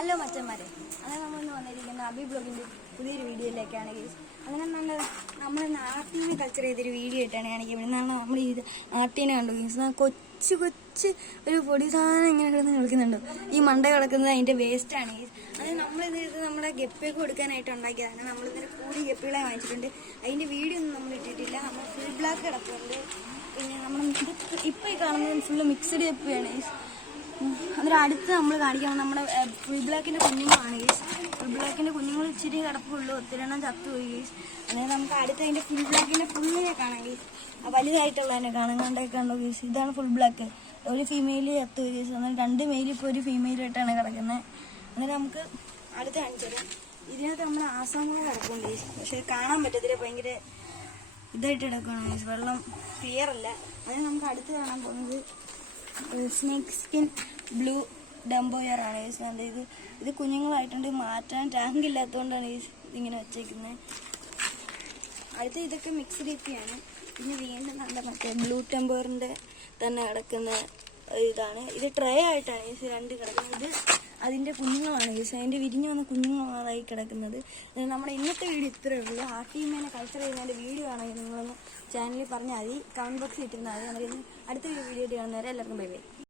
Hello മച്ചന്മാരെ, അങ്ങനെ നമ്മളിന്ന് വന്നിരിക്കുന്ന അബി ബ്ലോഗിൻ്റെ പുതിയൊരു വീഡിയോയിലേക്കാണ് ഗൈസ്. അങ്ങനെ നമ്മളിന്ന് ആർട്ടീനെ കൾച്ചർ ചെയ്തൊരു വീഡിയോ ആയിട്ടാണ് കാണിക്കുന്നത്. ഇവിടുന്നാണ് നമ്മൾ ഇത് ആർട്ടീനെ കണ്ടു ഗൈസ്. കൊച്ച് ഒരു പൊടി സാധനം ഇങ്ങനെ കിടന്ന് കളിക്കുന്നുണ്ടോ, ഈ മണ്ട കിടക്കുന്നത് അതിൻ്റെ വേസ്റ്റാണ് ഗൈസ്. അത് നമ്മളിത് നമ്മുടെ ഗപ്പിയൊക്കെ കൊടുക്കാനായിട്ട് ഉണ്ടാക്കിയതാണ്. നമ്മളിതിന് കൂടി ഗപ്പികളെ വാങ്ങിച്ചിട്ടുണ്ട്. അതിൻ്റെ വീഡിയോ ഒന്നും നമ്മൾ ഇട്ടിട്ടില്ല. നമ്മൾ ഫുൾ ബ്ലാക്ക് കിടക്കുന്നുണ്ട്. പിന്നെ നമ്മൾ ഇപ്പോൾ ഈ കാണുന്നത് ഫുള്ള് മിക്സഡ് ഗപ്പിയാണ് ഗൈസ്. അതിന് അടുത്ത് നമ്മൾ കാണിക്കണം നമ്മുടെ ഫുൾ ബ്ലാക്കിൻ്റെ കുഞ്ഞുങ്ങളാണ് ഗൈസ്. ഫുൾ ബ്ലാക്കിൻ്റെ കുഞ്ഞുങ്ങൾ ഇച്ചിരി കിടപ്പുള്ളൂ, ഒത്തിരിയെണ്ണം ചത്തുപോയി ഗൈസ്. അതായത് നമുക്ക് അടുത്ത് അതിൻ്റെ ഫുൾ ബ്ലാക്കിൻ്റെ ഫുള്ളിനെ കാണാം ഗൈസ്. വലുതായിട്ടുള്ളതിനെ കാണാണ്ടൊക്കെ ഉണ്ടോ ഗൈസ്. ഇതാണ് ഫുൾ ബ്ലാക്ക്. ഒരു ഫീമെയിൽ ചത്തുപോയി ഗൈസ്. എന്നാൽ 2 മെയിൽ ഇപ്പോൾ ഒരു ഫീമെയിലായിട്ടാണ് കിടക്കുന്നത്. അന്നേരം നമുക്ക് അടുത്ത് കാണിച്ചത് ഇതിനകത്ത് നമ്മൾ ആസാമുള കിടക്കുന്നുണ്ട് ഗൈസ്. പക്ഷേ കാണാൻ പറ്റത്തില്ല, ഭയങ്കര ഇതായിട്ട് കിടക്കുകയാണ് ഗൈസ്. വെള്ളം ക്ലിയർ അല്ല. അതിന് നമുക്ക് അടുത്ത് കാണാൻ പോകുന്നത് സ്നേക്ക് സ്കിൻ ബ്ലൂ ഡംബോയർ ആണ് ഗൈസ്. ഇത് കുഞ്ഞുങ്ങളായിട്ടുണ്ട്. മാറ്റാൻ ടാങ്ക് ഇല്ലാത്തതുകൊണ്ടാണ് ഇതിങ്ങനെ വെച്ചേക്കുന്നത്. അടുത്ത ഇതൊക്കെ മിക്സ്ഡ് ഗപ്പിയാണ്. പിന്നെ വീണ്ടും നല്ല മറ്റേ ബ്ലൂ ടെമ്പോറിൻ്റെ തന്നെ കിടക്കുന്ന ഇതാണ്. ഇത് ട്രേ ആയിട്ടാണ് ഗൈസ് 2 കിടക്കുന്നത്. ഇത് അതിൻ്റെ കുഞ്ഞുങ്ങളാണ് ഗൈസ്. അതിൻ്റെ വിരിഞ്ഞു വന്ന കുഞ്ഞുങ്ങളായി കിടക്കുന്നത്. നമ്മുടെ ഇന്നത്തെ വീഡിയോ ഇത്രയേ ഉള്ളൂ. ആർട്ടീമേനെ കൾച്ചർ ചെയ്യുന്നതിൻ്റെ വീഡിയോ ആണെങ്കിൽ നിങ്ങളൊന്ന് ചാനലിൽ പറഞ്ഞാൽ മതി, കമൻറ്റ് ബോക്സിൽ ഇട്ടിരുന്നാൽ മതി. അടുത്ത വീഡിയോ കാണുന്നവരെ എല്ലാവർക്കും ബൈ ബൈ.